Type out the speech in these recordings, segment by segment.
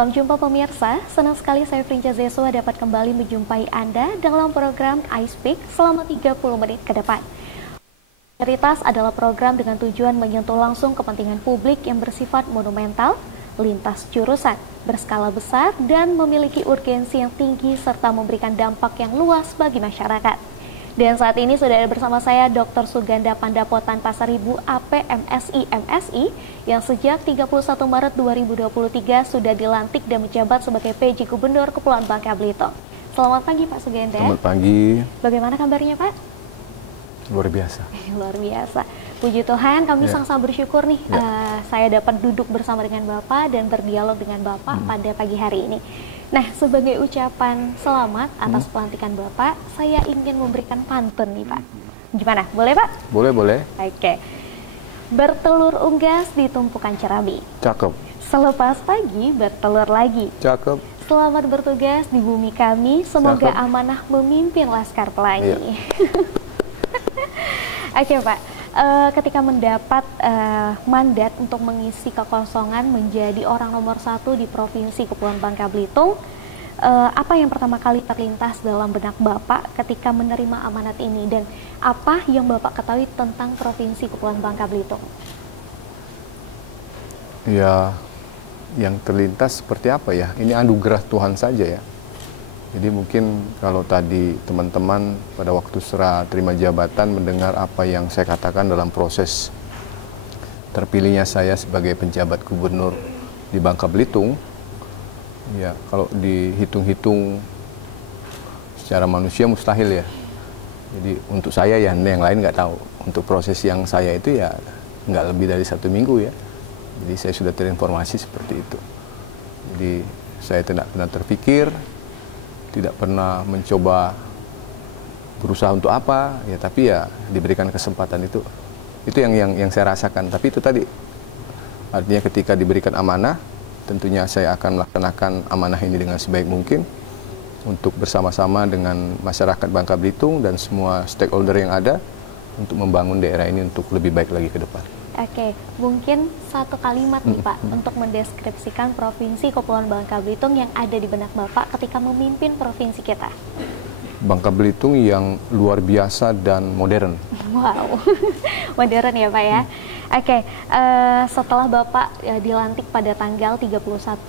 Salam jumpa pemirsa, senang sekali saya Frinca Zeswa dapat kembali menjumpai Anda dalam program I Speak selama 30 menit ke depan. Prioritas adalah program dengan tujuan menyentuh langsung kepentingan publik yang bersifat monumental, lintas jurusan, berskala besar, dan memiliki urgensi yang tinggi serta memberikan dampak yang luas bagi masyarakat. Dan saat ini sudah ada bersama saya Dr. Suganda Pandapotan Pasaribu APMSI MSI yang sejak 31 Maret 2023 sudah dilantik dan menjabat sebagai PJ Gubernur Kepulauan Bangka Belitung. Selamat pagi Pak Suganda. Selamat pagi. Bagaimana kabarnya Pak? Luar biasa. Luar biasa. Puji Tuhan, kami sangat bersyukur nih saya dapat duduk bersama dengan Bapak dan berdialog dengan Bapak pada pagi hari ini. Nah, sebagai ucapan selamat atas pelantikan Bapak, saya ingin memberikan pantun nih Pak. Gimana? Boleh Pak? Boleh, boleh. Oke. Bertelur unggas di tumpukan cerabi. Cakep. Selepas pagi, bertelur lagi. Cakep. Selamat bertugas di bumi kami, semoga amanah memimpin Laskar Pelangi. Iya. Oke Pak, ketika mendapat mandat untuk mengisi kekosongan menjadi orang nomor 1 di Provinsi Kepulauan Bangka Belitung, apa yang pertama kali terlintas dalam benak Bapak ketika menerima amanat ini, dan apa yang Bapak ketahui tentang Provinsi Kepulauan Bangka Belitung? Ya, yang terlintas seperti apa ya? Ini anugerah Tuhan saja ya. Jadi mungkin kalau tadi teman-teman pada waktu serah terima jabatan mendengar apa yang saya katakan dalam proses terpilihnya saya sebagai penjabat gubernur di Bangka Belitung, ya kalau dihitung-hitung secara manusia mustahil ya. Jadi untuk saya ya, yang lain nggak tahu. Untuk proses yang saya itu ya nggak lebih dari 1 minggu ya. Jadi saya sudah terinformasi seperti itu. Jadi saya tidak pernah terpikir, tidak pernah mencoba berusaha untuk apa ya, tapi ya diberikan kesempatan itu yang saya rasakan. Tapi itu tadi artinya ketika diberikan amanah, tentunya saya akan melaksanakan amanah ini dengan sebaik mungkin untuk bersama-sama dengan masyarakat Bangka Belitung dan semua stakeholder yang ada untuk membangun daerah ini untuk lebih baik lagi ke depan. Oke, mungkin satu kalimat nih Pak untuk mendeskripsikan Provinsi Kepulauan Bangka Belitung yang ada di benak Bapak ketika memimpin provinsi kita. Bangka Belitung yang luar biasa dan modern. Wow, modern ya Pak ya. Oke, setelah Bapak dilantik pada tanggal 31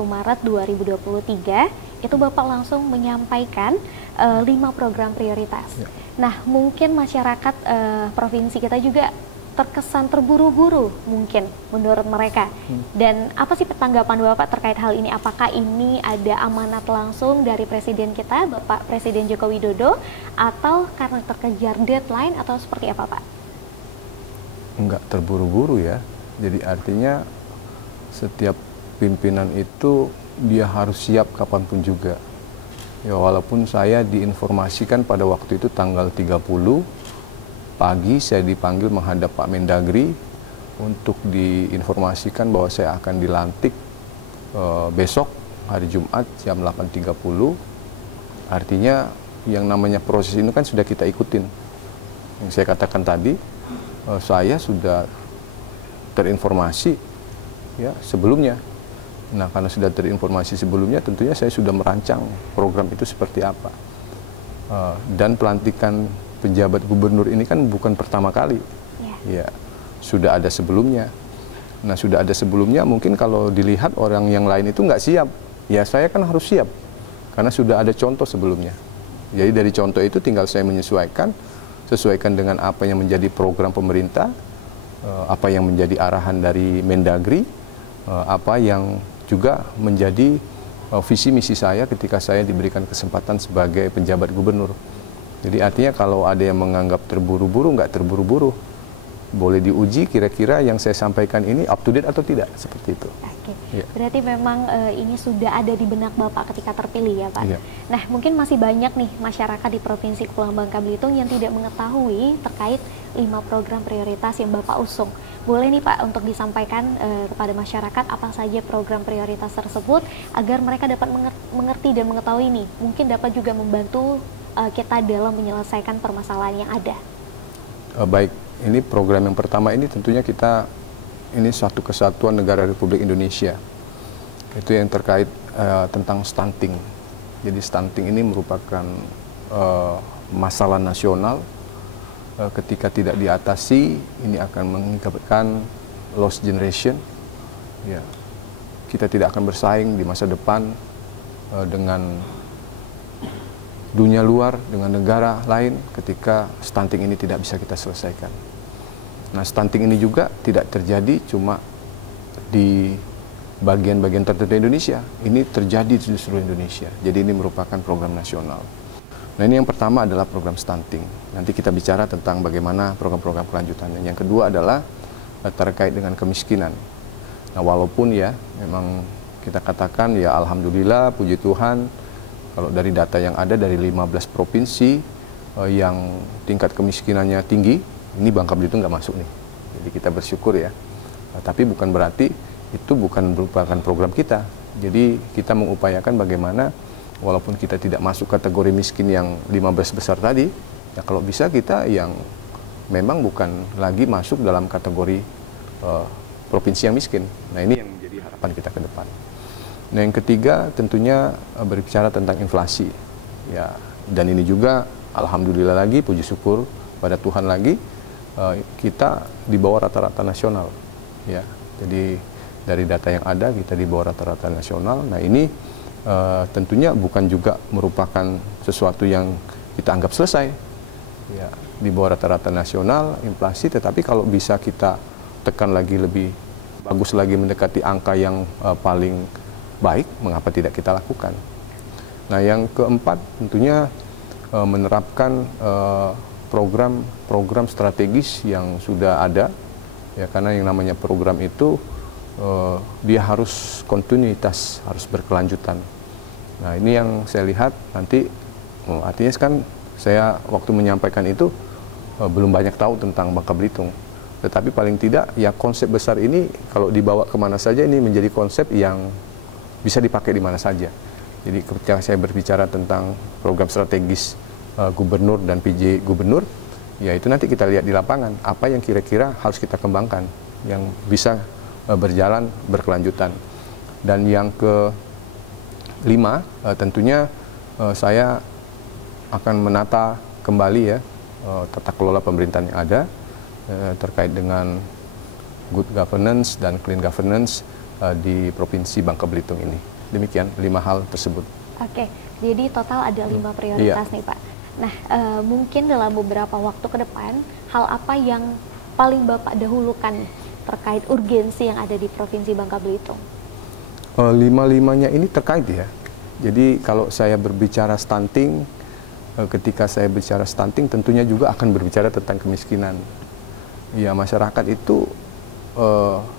Maret 2023, itu Bapak langsung menyampaikan 5 program prioritas. Ya. Nah, mungkin masyarakat provinsi kita juga terkesan terburu-buru mungkin menurut mereka. Dan apa sih tanggapan Bapak terkait hal ini? Apakah ini ada amanat langsung dari Presiden kita, Bapak Presiden Joko Widodo, atau karena terkejar deadline, atau seperti apa Pak? Enggak terburu-buru ya. Jadi artinya setiap pimpinan itu dia harus siap kapanpun juga. Ya walaupun saya diinformasikan pada waktu itu tanggal 30 pagi saya dipanggil menghadap Pak Mendagri untuk diinformasikan bahwa saya akan dilantik besok hari Jumat jam 8.30. Artinya yang namanya proses ini kan sudah kita ikutin. Yang saya katakan tadi, saya sudah terinformasi ya sebelumnya. Nah, karena sudah terinformasi sebelumnya, tentunya saya sudah merancang program itu seperti apa. Dan pelantikan penjabat gubernur ini kan bukan pertama kali, ya sudah ada sebelumnya. Nah, sudah ada sebelumnya, mungkin kalau dilihat orang yang lain itu nggak siap, ya saya kan harus siap, karena sudah ada contoh sebelumnya. Jadi dari contoh itu tinggal saya sesuaikan dengan apa yang menjadi program pemerintah, apa yang menjadi arahan dari Mendagri, apa yang juga menjadi visi misi saya ketika saya diberikan kesempatan sebagai penjabat gubernur. Jadi artinya kalau ada yang menganggap terburu-buru, nggak terburu-buru. Boleh diuji kira-kira yang saya sampaikan ini up to date atau tidak, seperti itu. Oke, berarti memang ini sudah ada di benak Bapak ketika terpilih ya Pak. Ya. Nah, mungkin masih banyak nih masyarakat di Provinsi Kepulauan Bangka Belitung yang tidak mengetahui terkait 5 program prioritas yang Bapak usung. Boleh nih Pak untuk disampaikan kepada masyarakat apa saja program prioritas tersebut agar mereka dapat mengerti dan mengetahui nih. Mungkin dapat juga membantu kita dalam menyelesaikan permasalahan yang ada. Baik, ini program yang pertama ini tentunya ini suatu kesatuan negara Republik Indonesia. Itu yang terkait tentang stunting. Jadi stunting ini merupakan masalah nasional. Ketika tidak diatasi, ini akan mengakibatkan lost generation. Ya, kita tidak akan bersaing di masa depan dengan dunia luar, dengan negara lain ketika stunting ini tidak bisa kita selesaikan. Nah, stunting ini juga tidak terjadi cuma di bagian-bagian tertentu Indonesia. Ini terjadi di seluruh Indonesia. Jadi ini merupakan program nasional. Nah, ini yang pertama adalah program stunting. Nanti kita bicara tentang bagaimana program-program kelanjutannya. Yang kedua adalah terkait dengan kemiskinan. Nah, walaupun ya memang kita katakan ya alhamdulillah, puji Tuhan, kalau dari data yang ada dari 15 provinsi yang tingkat kemiskinannya tinggi, ini Bangka Belitung nggak masuk nih. Jadi kita bersyukur ya. Tapi bukan berarti itu bukan merupakan program kita. Jadi kita mengupayakan bagaimana walaupun kita tidak masuk kategori miskin yang 15 besar tadi, ya kalau bisa kita yang memang bukan lagi masuk dalam kategori provinsi yang miskin. Nah, ini yang menjadi harapan kita ke depan. Nah, yang ketiga tentunya berbicara tentang inflasi. Ya, dan ini juga alhamdulillah lagi, puji syukur pada Tuhan lagi, kita di bawah rata-rata nasional. Ya, jadi dari data yang ada kita di bawah rata-rata nasional. Nah, ini tentunya bukan juga merupakan sesuatu yang kita anggap selesai. Ya, di bawah rata-rata nasional inflasi, tetapi kalau bisa kita tekan lagi lebih bagus lagi mendekati angka yang paling baik, mengapa tidak kita lakukan? Nah, yang keempat tentunya menerapkan program-program strategis yang sudah ada, ya, karena yang namanya program itu dia harus kontinuitas, harus berkelanjutan. Nah, ini yang saya lihat nanti, artinya kan saya waktu menyampaikan itu belum banyak tahu tentang Bangka Belitung. Tetapi paling tidak ya konsep besar ini kalau dibawa kemana saja ini menjadi konsep yang bisa dipakai di mana saja. Jadi ketika saya berbicara tentang program strategis gubernur dan PJ gubernur, ya itu nanti kita lihat di lapangan apa yang kira-kira harus kita kembangkan yang bisa berjalan berkelanjutan. Dan yang kelima tentunya saya akan menata kembali ya tata kelola pemerintahan yang ada terkait dengan good governance dan clean governance di Provinsi Bangka Belitung ini. Demikian 5 hal tersebut. Oke, jadi total ada 5 prioritas nih Pak. Nah, mungkin dalam beberapa waktu ke depan, hal apa yang paling Bapak dahulukan terkait urgensi yang ada di Provinsi Bangka Belitung? 5-5-nya ini terkait ya. Jadi kalau saya berbicara stunting, ketika saya bicara stunting tentunya juga akan berbicara tentang kemiskinan. Ya, masyarakat itu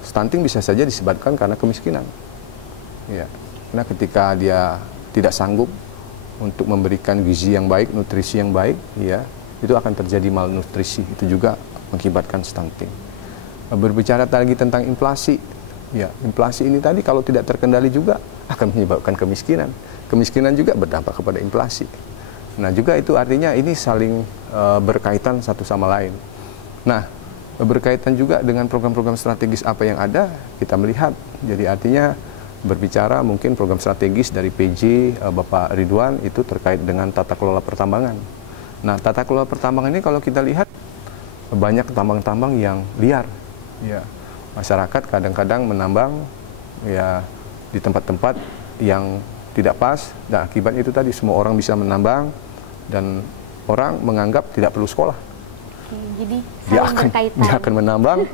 stunting bisa saja disebabkan karena kemiskinan. Ya, karena ketika dia tidak sanggup untuk memberikan gizi yang baik, nutrisi yang baik, ya, itu akan terjadi malnutrisi. Itu juga mengakibatkan stunting. Berbicara lagi tentang inflasi, ya, inflasi ini tadi kalau tidak terkendali juga akan menyebabkan kemiskinan. Kemiskinan juga berdampak kepada inflasi. Nah, juga itu artinya ini saling berkaitan satu sama lain. Nah, berkaitan juga dengan program-program strategis apa yang ada, kita melihat. Jadi artinya berbicara mungkin program strategis dari PJ Bapak Ridwan itu terkait dengan tata kelola pertambangan. Nah, tata kelola pertambangan ini kalau kita lihat banyak tambang-tambang yang liar. Ya, masyarakat kadang-kadang menambang ya di tempat-tempat yang tidak pas, dan akibat itu tadi semua orang bisa menambang dan orang menganggap tidak perlu sekolah. Jadi dia akan menambang,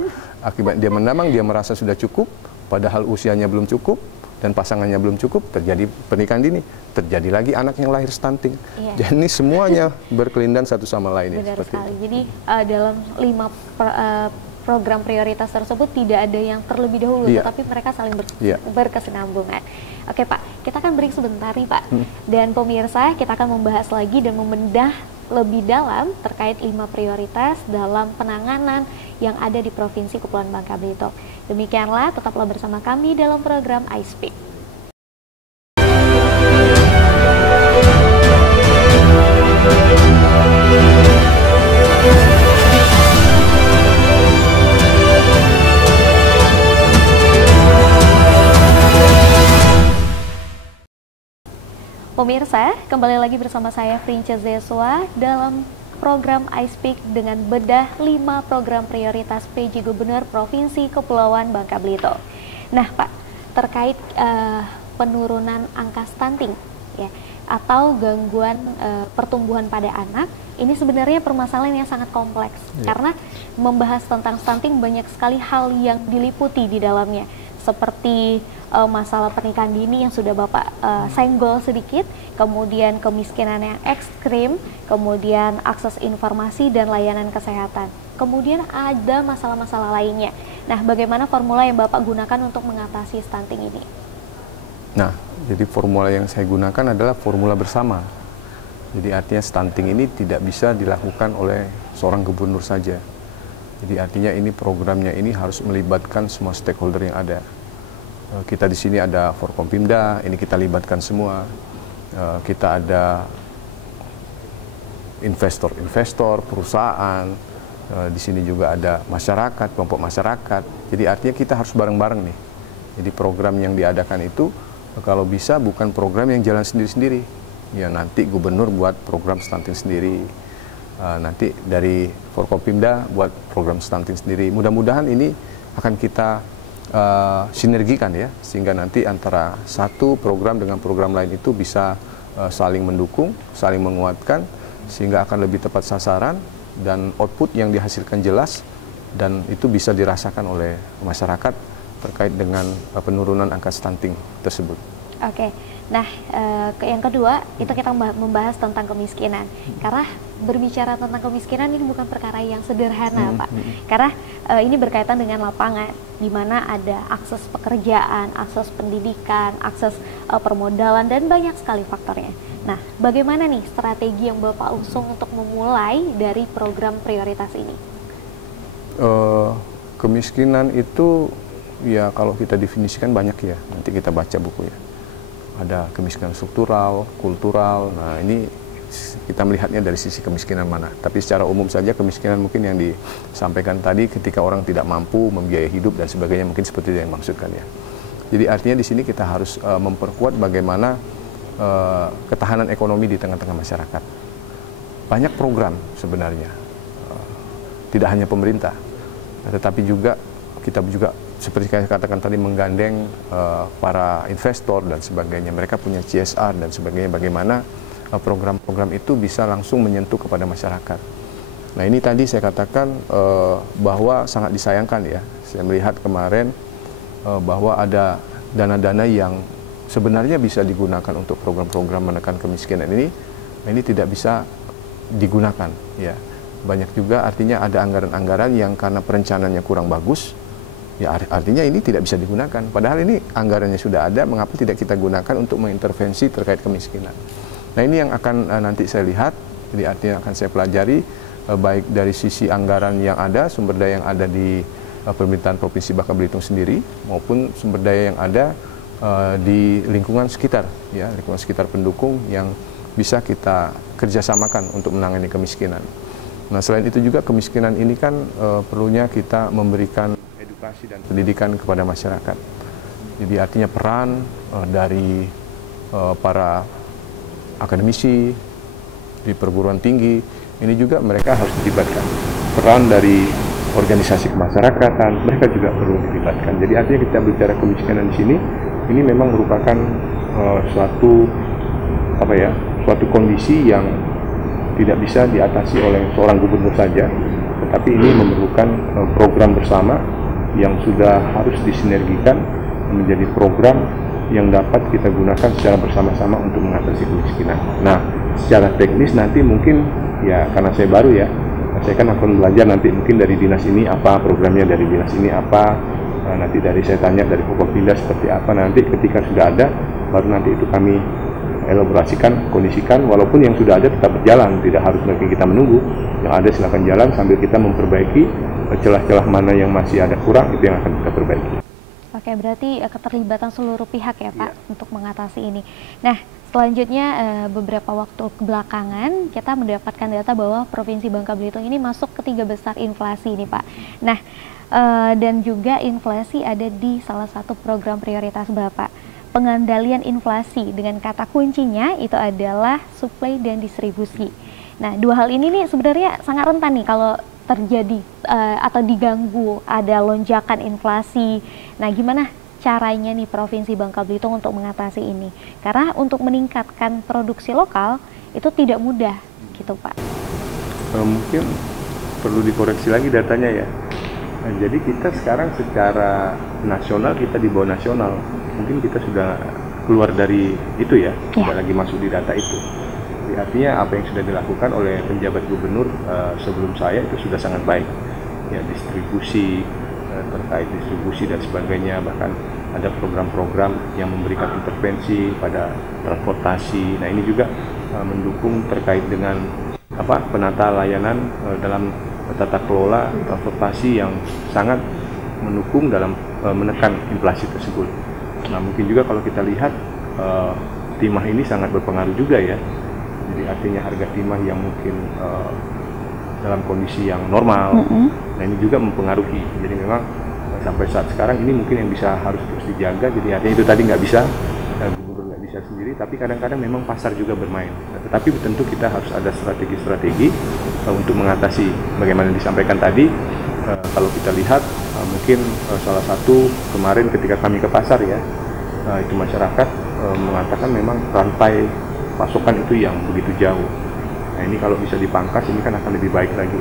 akibat dia menambang dia merasa sudah cukup, padahal usianya belum cukup dan pasangannya belum cukup, terjadi pernikahan dini, terjadi lagi anak yang lahir stunting. Iya. Jadi ini semuanya berkelindan satu sama lain. Benar sekali. Itu. Jadi dalam 5 program prioritas tersebut tidak ada yang terlebih dahulu, tetapi mereka saling berkesinambungan. Oke Pak, kita akan break sebentar nih Pak. Dan pemirsa, kita akan membahas lagi dan membedah lebih dalam terkait 5 prioritas dalam penanganan yang ada di Provinsi Kepulauan Bangka Belitung. Demikianlah, tetaplah bersama kami dalam program iSpeak. Pemirsa, kembali lagi bersama saya Frince Zeswa dalam program iSpeak dengan bedah 5 program prioritas PJ Gubernur Provinsi Kepulauan Bangka Belitung. Nah Pak, terkait penurunan angka stunting ya, atau gangguan pertumbuhan pada anak, ini sebenarnya permasalahan yang sangat kompleks karena membahas tentang stunting banyak sekali hal yang diliputi di dalamnya, seperti masalah pernikahan dini yang sudah Bapak senggol sedikit, kemudian kemiskinan yang ekstrim, kemudian akses informasi dan layanan kesehatan. Kemudian ada masalah-masalah lainnya. Nah, bagaimana formula yang Bapak gunakan untuk mengatasi stunting ini? Nah, jadi formula yang saya gunakan adalah formula bersama. Jadi artinya stunting ini tidak bisa dilakukan oleh seorang gubernur saja. Jadi artinya ini programnya ini harus melibatkan semua stakeholder yang ada. Kita di sini ada Forkompimda, ini kita libatkan semua. Kita ada investor-investor, perusahaan. Di sini juga ada masyarakat, kelompok masyarakat. Jadi artinya kita harus bareng-bareng nih. Jadi program yang diadakan itu kalau bisa bukan program yang jalan sendiri-sendiri. Ya nanti gubernur buat program stunting sendiri. Nanti dari Forkompimda buat program stunting sendiri. Mudah-mudahan ini akan kita sinergikan ya, sehingga nanti antara satu program dengan program lain itu bisa saling mendukung, saling menguatkan, sehingga akan lebih tepat sasaran dan output yang dihasilkan jelas, dan itu bisa dirasakan oleh masyarakat terkait dengan penurunan angka stunting tersebut. Oke, nah yang kedua itu kita membahas tentang kemiskinan, karena berbicara tentang kemiskinan ini bukan perkara yang sederhana Pak, karena ini berkaitan dengan lapangan, di mana ada akses pekerjaan, akses pendidikan, akses permodalan, dan banyak sekali faktornya. Nah, bagaimana nih strategi yang Bapak usung untuk memulai dari program prioritas ini? Kemiskinan itu ya kalau kita definisikan banyak ya, nanti kita baca buku ya. Ada kemiskinan struktural, kultural. Nah, ini kita melihatnya dari sisi kemiskinan mana. Tapi secara umum saja kemiskinan mungkin yang disampaikan tadi ketika orang tidak mampu membiayai hidup dan sebagainya, mungkin seperti yang dimaksudkan ya. Jadi artinya di sini kita harus memperkuat bagaimana ketahanan ekonomi di tengah-tengah masyarakat. Banyak program sebenarnya, tidak hanya pemerintah, tetapi juga kita juga seperti saya katakan tadi menggandeng para investor dan sebagainya. Mereka punya CSR dan sebagainya, bagaimana program-program itu bisa langsung menyentuh kepada masyarakat. Nah ini tadi saya katakan bahwa sangat disayangkan ya, saya melihat kemarin bahwa ada dana-dana yang sebenarnya bisa digunakan untuk program-program menekan kemiskinan ini, ini tidak bisa digunakan ya. Banyak juga artinya ada anggaran-anggaran yang karena perencanaannya kurang bagus, ya artinya ini tidak bisa digunakan. Padahal ini anggarannya sudah ada, mengapa tidak kita gunakan untuk mengintervensi terkait kemiskinan. Nah ini yang akan nanti saya lihat, jadi artinya akan saya pelajari baik dari sisi anggaran yang ada, sumber daya yang ada di pemerintahan Provinsi Bangka Belitung sendiri, maupun sumber daya yang ada di lingkungan sekitar, ya lingkungan sekitar pendukung yang bisa kita kerjasamakan untuk menangani kemiskinan. Nah selain itu juga kemiskinan ini kan perlunya kita memberikan edukasi dan pendidikan kepada masyarakat. Jadi artinya peran dari para akademisi di perguruan tinggi ini juga mereka harus dilibatkan. Peran dari organisasi kemasyarakatan mereka juga perlu dilibatkan. Jadi artinya kita bicara kemiskinan di sini, ini memang merupakan suatu kondisi yang tidak bisa diatasi oleh seorang gubernur saja, tetapi ini memerlukan program bersama yang sudah harus disinergikan menjadi program yang dapat kita gunakan secara bersama-sama untuk mengatasi kemiskinan. Nah, secara teknis nanti mungkin ya karena saya baru ya, saya kan akan belajar nanti mungkin dari dinas ini apa programnya, dari dinas ini apa, nanti dari saya tanya dari Forkompimda seperti apa, nanti ketika sudah ada baru nanti itu kami elaborasikan, kondisikan, walaupun yang sudah ada tetap berjalan, tidak harus lagi kita menunggu, yang ada silakan jalan sambil kita memperbaiki celah-celah mana yang masih ada kurang, itu yang akan kita perbaiki. Oke, berarti keterlibatan seluruh pihak ya Pak untuk mengatasi ini. Nah, selanjutnya beberapa waktu kebelakangan kita mendapatkan data bahwa Provinsi Bangka Belitung ini masuk ke 3 besar inflasi nih Pak. Nah, dan juga inflasi ada di salah satu program prioritas Bapak. pengendalian inflasi dengan kata kuncinya itu adalah supply dan distribusi. Nah, dua hal ini nih sebenarnya sangat rentan nih kalau terjadi atau diganggu ada lonjakan inflasi. Nah, gimana caranya nih Provinsi Bangka Belitung untuk mengatasi ini? Karena untuk meningkatkan produksi lokal itu tidak mudah gitu Pak. Mungkin perlu dikoreksi lagi datanya ya. Nah, jadi kita sekarang secara nasional kita di bawah nasional. Mungkin kita sudah keluar dari itu ya, tidak lagi masuk di data itu. Jadi artinya apa yang sudah dilakukan oleh penjabat gubernur sebelum saya itu sudah sangat baik. Ya, distribusi, terkait distribusi dan sebagainya, bahkan ada program-program yang memberikan intervensi pada transportasi. Nah, ini juga mendukung terkait dengan penata layanan dalam tata kelola transportasi yang sangat mendukung dalam menekan inflasi tersebut. Nah, mungkin juga kalau kita lihat timah ini sangat berpengaruh juga ya. Jadi artinya harga timah yang mungkin dalam kondisi yang normal, nah ini juga mempengaruhi. Jadi memang sampai saat sekarang ini mungkin yang bisa harus terus dijaga. Jadi artinya itu tadi nggak bisa, gubernur nggak bisa sendiri, tapi kadang-kadang memang pasar juga bermain. Nah, tetapi tentu kita harus ada strategi-strategi untuk mengatasi. Bagaimana disampaikan tadi, kalau kita lihat mungkin salah satu kemarin ketika kami ke pasar ya, itu masyarakat mengatakan memang rantai pasokan itu yang begitu jauh. Nah, ini kalau bisa dipangkas ini kan akan lebih baik lagi.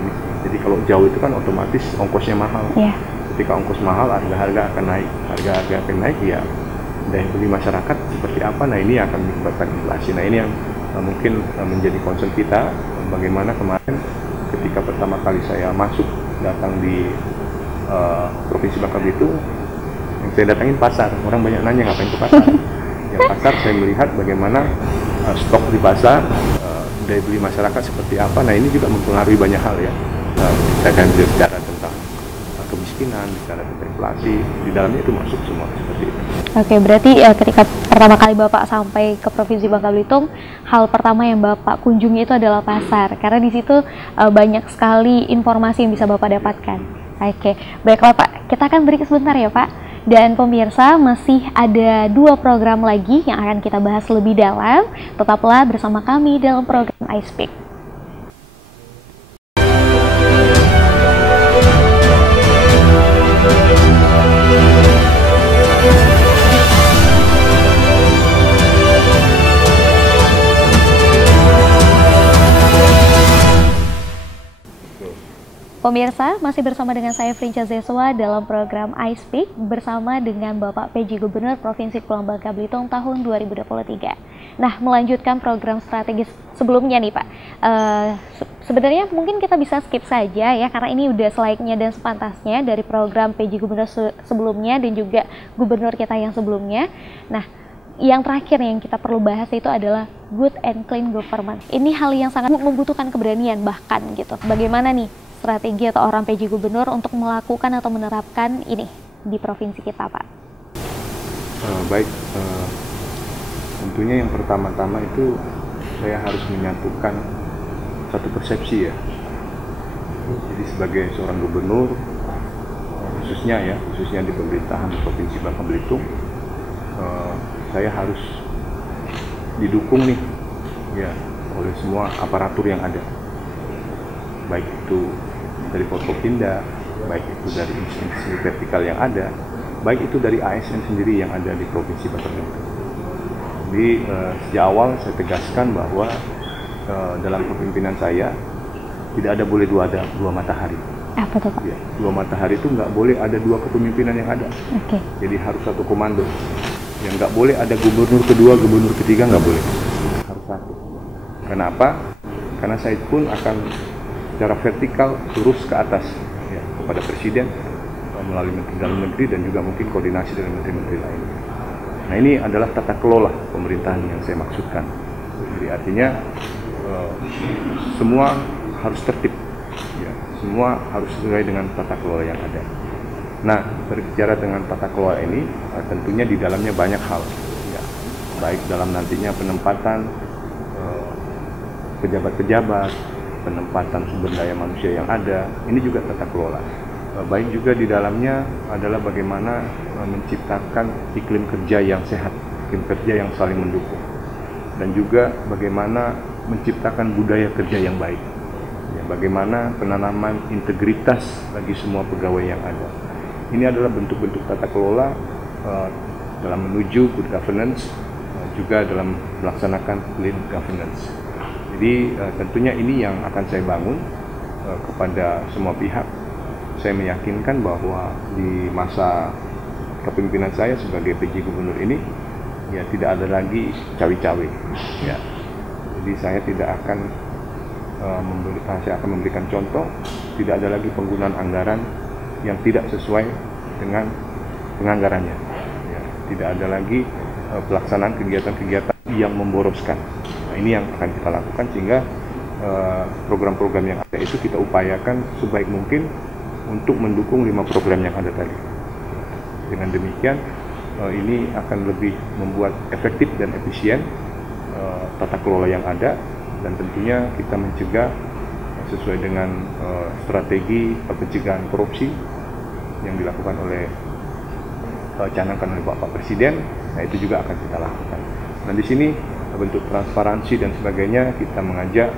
Jadi kalau jauh itu kan otomatis ongkosnya mahal. Ketika ongkos mahal, harga-harga akan naik. Harga-harga akan naik ya, daya beli masyarakat seperti apa? Nah, ini akan menyebabkan inflasi. Nah, ini yang mungkin menjadi concern kita. Bagaimana kemarin ketika pertama kali saya datang di Provinsi Bangka Belitung, yang saya datangin pasar. Orang banyak nanya ngapain ke pasar. Yang pasar saya melihat bagaimana stok di pasar, daya beli masyarakat seperti apa. Nah, ini juga mempengaruhi banyak hal ya. Kita akan bicara tentang kemiskinan, bicara tentang inflasi, di dalamnya itu masuk semua seperti itu. Oke, berarti ketika pertama kali Bapak sampai ke Provinsi Bangka Belitung, hal pertama yang Bapak kunjungi itu adalah pasar, karena di situ banyak sekali informasi yang bisa Bapak dapatkan. Oke, baiklah Pak, kita akan break sebentar ya Pak. Dan pemirsa, masih ada 2 program lagi yang akan kita bahas lebih dalam. Tetaplah bersama kami dalam program iSpeak. Pemirsa, masih bersama dengan saya Frinca Zeswa dalam program iSpeak bersama dengan Bapak PJ Gubernur Provinsi Kepulauan Bangka Belitung tahun 2023. Nah, melanjutkan program strategis sebelumnya nih Pak. Sebenarnya mungkin kita bisa skip saja ya, karena ini udah selayaknya dan sepantasnya dari program PJ Gubernur sebelumnya dan juga Gubernur kita yang sebelumnya. Nah, yang terakhir yang kita perlu bahas itu adalah good and clean government. Ini hal yang sangat membutuhkan keberanian bahkan gitu. Bagaimana nih strategi atau orang PJ Gubernur untuk melakukan atau menerapkan ini di provinsi kita, Pak? Baik, tentunya yang pertama-tama itu saya harus menyatukan satu persepsi ya. Jadi sebagai seorang gubernur, khususnya di pemerintahan Provinsi Bangka Belitung, saya harus didukung nih ya oleh semua aparatur yang ada, baik itu dari Forkopimda, baik itu dari instansi vertikal yang ada, baik itu dari ASN sendiri yang ada di Provinsi Bangka Belitung. Jadi sejak awal saya tegaskan bahwa dalam kepemimpinan saya tidak ada boleh dua matahari. Apa tuh Pak? Ya, 2 matahari itu nggak boleh ada 2 kepemimpinan yang ada. Oke. Jadi harus satu komando. Yang nggak boleh ada gubernur kedua, gubernur ketiga, nggak boleh. Harus satu. Kenapa? Karena saya pun akan secara vertikal terus ke atas ya, kepada Presiden melalui Menteri Dalam Negeri dan juga mungkin koordinasi dengan menteri-menteri lain. Nah, ini adalah tata kelola pemerintahan yang saya maksudkan. Jadi artinya semua harus tertib, ya, semua harus sesuai dengan tata kelola yang ada. Nah, berbicara dengan tata kelola ini, tentunya di dalamnya banyak hal, ya, baik dalam nantinya penempatan pejabat-pejabat, penempatan sumber daya manusia yang ada, ini juga tata kelola. Baik juga di dalamnya adalah bagaimana menciptakan iklim kerja yang sehat. tim kerja yang saling mendukung, dan juga bagaimana menciptakan budaya kerja yang baik, ya, bagaimana penanaman integritas bagi semua pegawai yang ada. Ini adalah bentuk-bentuk tata kelola dalam menuju good governance, juga dalam melaksanakan lean governance. Jadi tentunya ini yang akan saya bangun kepada semua pihak. Saya meyakinkan bahwa di masa kepemimpinan saya sebagai PJ Gubernur ini, ya tidak ada lagi cawe-cawe. Ya. Jadi saya tidak akan memberikan contoh, tidak ada lagi penggunaan anggaran yang tidak sesuai dengan penganggarannya. Ya. Tidak ada lagi pelaksanaan kegiatan-kegiatan yang memboroskan. Nah, ini yang akan kita lakukan sehingga program-program yang ada itu kita upayakan sebaik mungkin untuk mendukung 5 program yang ada tadi. Dengan demikian, ini akan lebih membuat efektif dan efisien tata kelola yang ada, dan tentunya kita mencegah sesuai dengan strategi pencegahan korupsi yang dilakukan oleh canangkan oleh Bapak Presiden. Nah, itu juga akan kita lakukan. Nah, di sini bentuk transparansi dan sebagainya, kita mengajak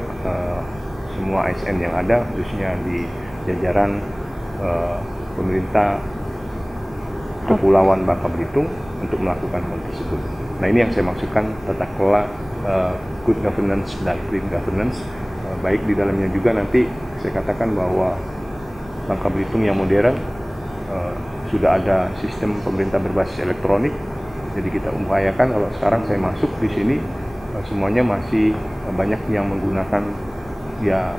semua ASN yang ada, khususnya di jajaran pemerintah Kepulauan Bangka Belitung, untuk melakukan hal tersebut. Nah, ini yang saya maksudkan tata kelola good governance dan clean governance. Baik di dalamnya juga nanti saya katakan bahwa Bangka Belitung yang modern, sudah ada sistem pemerintah berbasis elektronik. Jadi kita upayakan kalau sekarang saya masuk di sini, semuanya masih banyak yang menggunakan, ya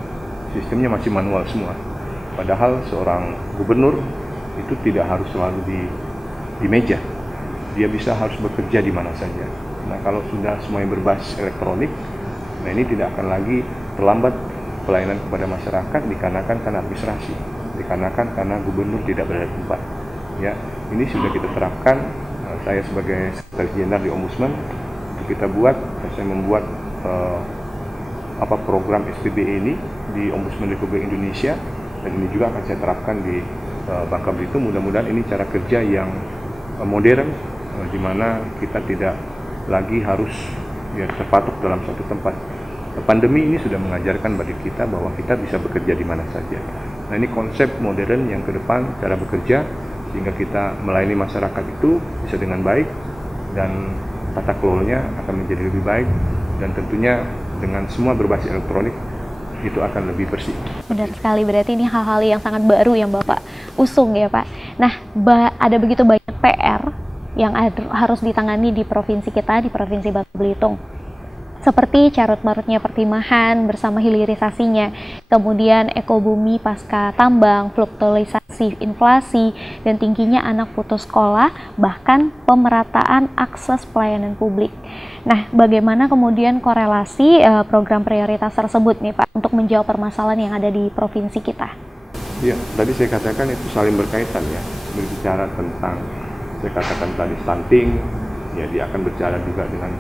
sistemnya masih manual semua. Padahal seorang gubernur itu tidak harus selalu di meja, dia bisa harus bekerja di mana saja. Nah, kalau sudah semuanya berbasis elektronik, nah ini tidak akan lagi terlambat pelayanan kepada masyarakat dikarenakan karena administrasi, dikarenakan karena gubernur tidak berada di tempat. Ya, ini sudah kita terapkan. Saya sebagai Sekretaris Jenderal di Ombudsman, kita saya membuat program SPBE ini di Ombudsman Republik Indonesia, dan ini juga akan saya terapkan di Bangka Belitung. Mudah-mudahan ini cara kerja yang modern, di mana kita tidak lagi harus terpatok dalam suatu tempat. Pandemi ini sudah mengajarkan bagi kita bahwa kita bisa bekerja di mana saja. Nah, ini konsep modern yang ke depan cara bekerja, sehingga kita melayani masyarakat itu bisa dengan baik, dan tata kelolanya akan menjadi lebih baik, dan tentunya dengan semua berbasis elektronik itu akan lebih bersih. Benar sekali, berarti ini hal-hal yang sangat baru yang Bapak usung ya Pak. Nah, ada begitu banyak PR yang harus ditangani di provinsi kita, di Provinsi Bangka Belitung. Seperti carut-marutnya pertimahan bersama hilirisasinya, kemudian ekobumi pasca tambang, fluktuasi inflasi, dan tingginya anak putus sekolah, bahkan pemerataan akses pelayanan publik. Nah, bagaimana kemudian korelasi program prioritas tersebut nih Pak, untuk menjawab permasalahan yang ada di provinsi kita? Ya, tadi saya katakan itu saling berkaitan ya. Berbicara tentang, saya katakan tadi stunting, ya dia akan berbicara juga dengan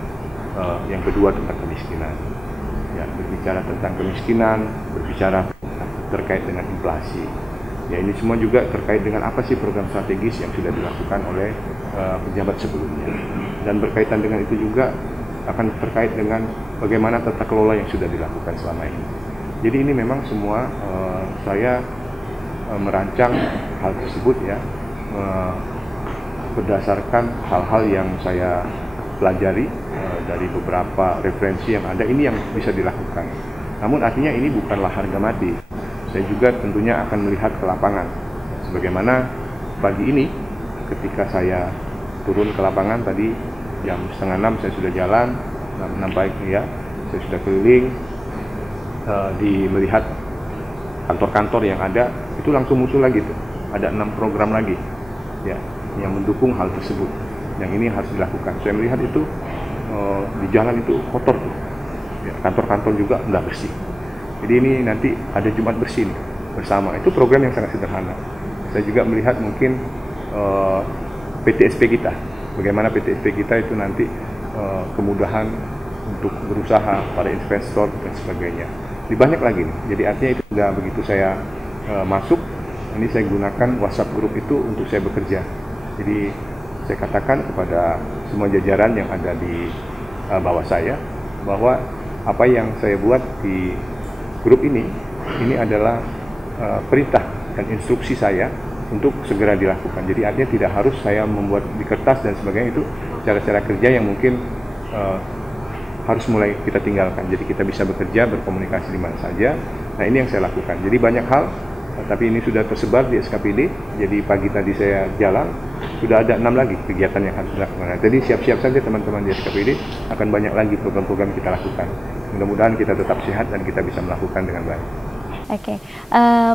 yang kedua tentang kemiskinan. Ya, berbicara tentang kemiskinan, berbicara terkait dengan inflasi. Ya, ini semua juga terkait dengan apa sih program strategis yang sudah dilakukan oleh pejabat sebelumnya. Dan berkaitan dengan itu juga akan terkait dengan bagaimana tata kelola yang sudah dilakukan selama ini. Jadi ini memang semua saya merancang hal tersebut ya, berdasarkan hal-hal yang saya pelajari dari beberapa referensi yang ada. Ini yang bisa dilakukan. Namun artinya ini bukanlah harga mati. Saya juga tentunya akan melihat ke lapangan. Sebagaimana pagi ini ketika saya turun ke lapangan tadi jam 5:30 saya sudah jalan, 6 pagi ya, saya sudah keliling melihat kantor-kantor yang ada, itu langsung muncul lagi tuh. Ada 6 program lagi ya yang mendukung hal tersebut. Yang ini harus dilakukan. Saya melihat itu di jalan itu kotor tuh. Ya, kantor-kantor juga nggak bersih. Jadi ini nanti ada Jumat bersih nih, bersama. Itu program yang sangat sederhana. Saya juga melihat mungkin PTSP kita. Bagaimana PTSP kita itu nanti kemudahan untuk berusaha para investor dan sebagainya. Ini banyak lagi nih. Jadi artinya itu sudah begitu saya masuk, ini saya gunakan WhatsApp grup itu untuk saya bekerja. Jadi saya katakan kepada semua jajaran yang ada di bawah saya bahwa apa yang saya buat di grup ini adalah perintah dan instruksi saya untuk segera dilakukan. Jadi artinya tidak harus saya membuat di kertas dan sebagainya, itu cara-cara kerja yang mungkin harus mulai kita tinggalkan. Jadi kita bisa bekerja, berkomunikasi di mana saja. Nah, ini yang saya lakukan. Jadi banyak hal, tapi ini sudah tersebar di SKPD. Jadi pagi tadi saya jalan, sudah ada 6 lagi kegiatan yang harus dilakukan. Nah, jadi siap-siap saja teman-teman di SKPD, akan banyak lagi program-program kita lakukan. Mudah-mudahan kita tetap sehat dan kita bisa melakukan dengan baik. Oke,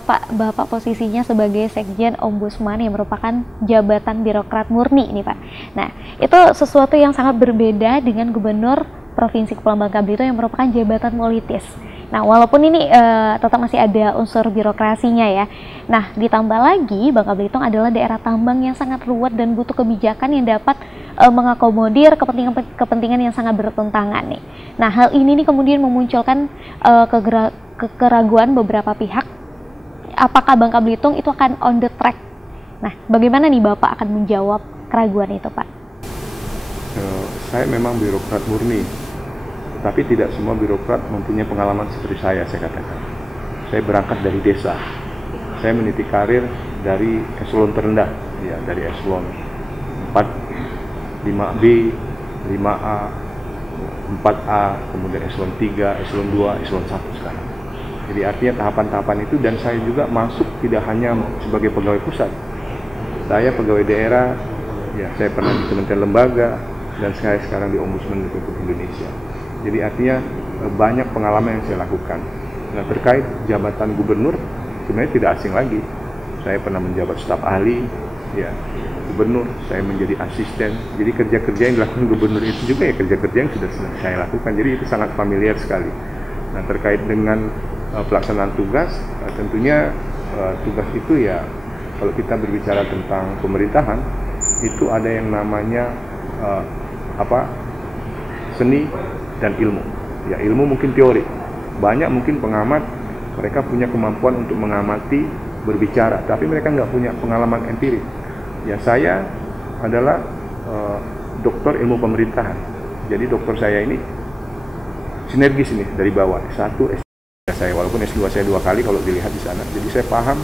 Pak, Bapak posisinya sebagai Sekjen Ombudsman yang merupakan jabatan birokrat murni nih Pak. Nah, itu sesuatu yang sangat berbeda dengan Gubernur Provinsi Kepulauan Bangka Belitung yang merupakan jabatan politis. Nah, walaupun ini tetap masih ada unsur birokrasinya ya. Nah, ditambah lagi Bangka Belitung adalah daerah tambang yang sangat ruwet dan butuh kebijakan yang dapat mengakomodir kepentingan yang sangat bertentangan nih. Nah, hal ini nih kemudian memunculkan keraguan beberapa pihak. Apakah Bangka Belitung itu akan on the track? Nah, bagaimana nih Bapak akan menjawab keraguan itu, Pak? Saya memang birokrat murni, tapi tidak semua birokrat mempunyai pengalaman seperti saya katakan. Saya berangkat dari desa. Saya meniti karir dari eselon terendah, ya, dari eselon 4, 5B, 5A, 4A, kemudian eselon 3, eselon 2, eselon 1 sekarang. Jadi artinya tahapan-tahapan itu, dan saya juga masuk tidak hanya sebagai pegawai pusat. Saya pegawai daerah, ya, saya pernah di Kementerian Lembaga, dan saya sekarang di Ombudsman Republik Indonesia. Jadi artinya banyak pengalaman yang saya lakukan. Nah, terkait jabatan gubernur, sebenarnya tidak asing lagi. Saya pernah menjabat staf ahli, ya, gubernur, saya menjadi asisten. Jadi kerja-kerja yang dilakukan gubernur itu juga ya kerja-kerja yang sudah saya lakukan. Jadi itu sangat familiar sekali. Nah, terkait dengan pelaksanaan tugas, tentunya tugas itu ya, kalau kita berbicara tentang pemerintahan, itu ada yang namanya seni dan ilmu. Ya, ilmu mungkin teori. Banyak mungkin pengamat, mereka punya kemampuan untuk mengamati, berbicara, tapi mereka nggak punya pengalaman empirik. Ya, saya adalah doktor ilmu pemerintahan. Jadi doktor saya ini sinergis ini dari bawah. S1, S3 saya, walaupun S2 saya 2 kali kalau dilihat di sana. Jadi saya paham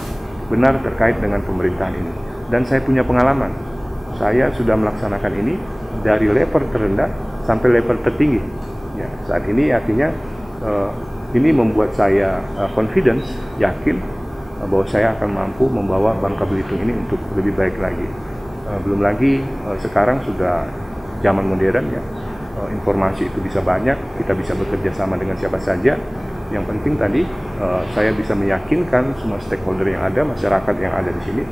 benar terkait dengan pemerintahan ini. Dan saya punya pengalaman. Saya sudah melaksanakan ini dari level terendah sampai level tertinggi. Ya, saat ini artinya ini membuat saya confidence, yakin bahwa saya akan mampu membawa Bangka Belitung ini untuk lebih baik lagi. Belum lagi sekarang sudah zaman modern ya, informasi itu bisa banyak, kita bisa bekerja sama dengan siapa saja. Yang penting tadi saya bisa meyakinkan semua stakeholder yang ada, masyarakat yang ada di sini,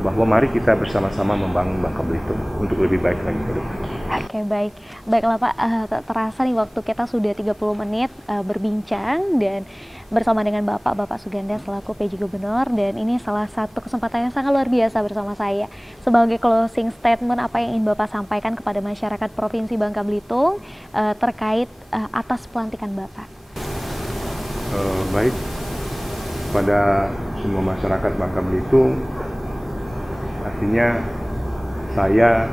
bahwa mari kita bersama-sama membangun Bangka Belitung untuk lebih baik lagi ke depan. Oke, baik. Baiklah Pak, terasa nih waktu kita sudah 30 menit berbincang dan bersama dengan Bapak Suganda selaku PJ Gubernur, dan ini salah satu kesempatan yang sangat luar biasa bersama saya. Sebagai closing statement, apa yang ingin Bapak sampaikan kepada masyarakat Provinsi Bangka Belitung terkait atas pelantikan Bapak? Baik, pada semua masyarakat Bangka Belitung, artinya saya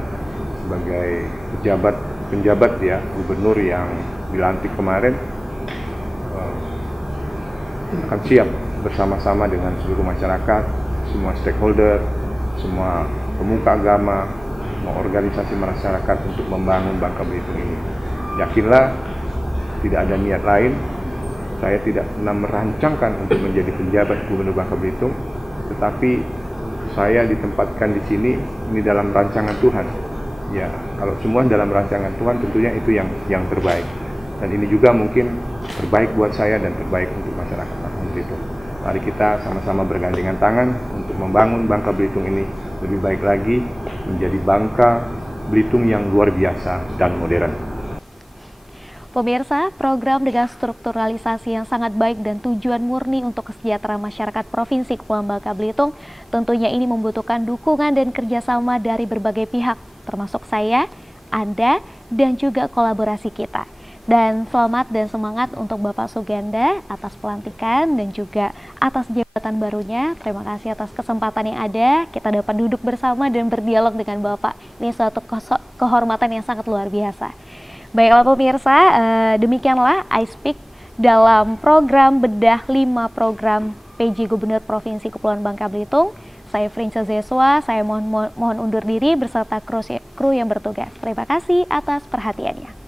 sebagai penjabat ya, gubernur yang dilantik kemarin akan siap bersama-sama dengan seluruh masyarakat, semua stakeholder, semua pemuka agama, semua organisasi masyarakat untuk membangun Bangka Belitung ini. Yakinlah, tidak ada niat lain. Saya tidak pernah merancangkan untuk menjadi penjabat Gubernur Bangka Belitung, tetapi saya ditempatkan di sini ini dalam rancangan Tuhan. Ya, kalau semua dalam rancangan Tuhan, tentunya itu yang terbaik. Dan ini juga mungkin terbaik buat saya dan terbaik untuk masyarakat Bangka Belitung. Mari kita sama-sama bergandengan tangan untuk membangun Bangka Belitung ini lebih baik lagi, menjadi Bangka Belitung yang luar biasa dan modern. Pemirsa, program dengan strukturalisasi yang sangat baik dan tujuan murni untuk kesejahteraan masyarakat Provinsi Kepulauan Bangka Belitung, tentunya ini membutuhkan dukungan dan kerjasama dari berbagai pihak, termasuk saya, Anda, dan juga kolaborasi kita. Dan selamat dan semangat untuk Bapak Suganda atas pelantikan dan juga atas jabatan jabatan barunya. Terima kasih atas kesempatan yang ada, kita dapat duduk bersama dan berdialog dengan Bapak. Ini suatu kehormatan yang sangat luar biasa. Baiklah pemirsa, demikianlah I Speak dalam program bedah 5 program PJ Gubernur Provinsi Kepulauan Bangka Belitung. Saya Frinca Zeswa, saya mohon undur diri beserta kru yang bertugas. Terima kasih atas perhatiannya.